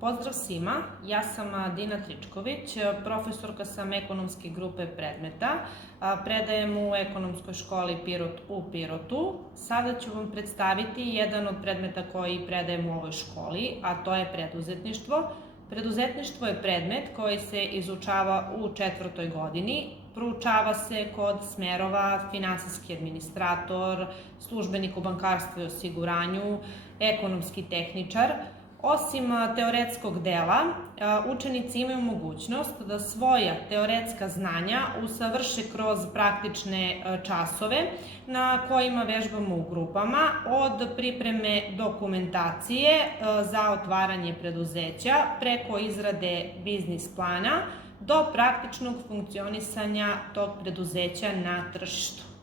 Pozdrav svima, ja sam Dina Tričković, profesorka sam ekonomske grupe predmeta, predajem u ekonomskoj školi Pirot u Pirotu. Sada ću vam predstaviti jedan od predmeta koji predajem u ovoj školi, a to je preduzetništvo. Preduzetništvo je predmet koji se izučava u 4. godini, proučava se kod smerova finansijski administrator, službenik u bankarstvu i osiguranju, ekonomski tehničar. Osim teoretskog dela, učenici imaju mogućnost da svoja teoretska znanja usavrše kroz praktične časove na kojima vežbamo u grupama, od pripreme dokumentacije za otvaranje preduzeća preko izrade biznis plana do praktičnog funkcionisanja tog preduzeća na tržištu.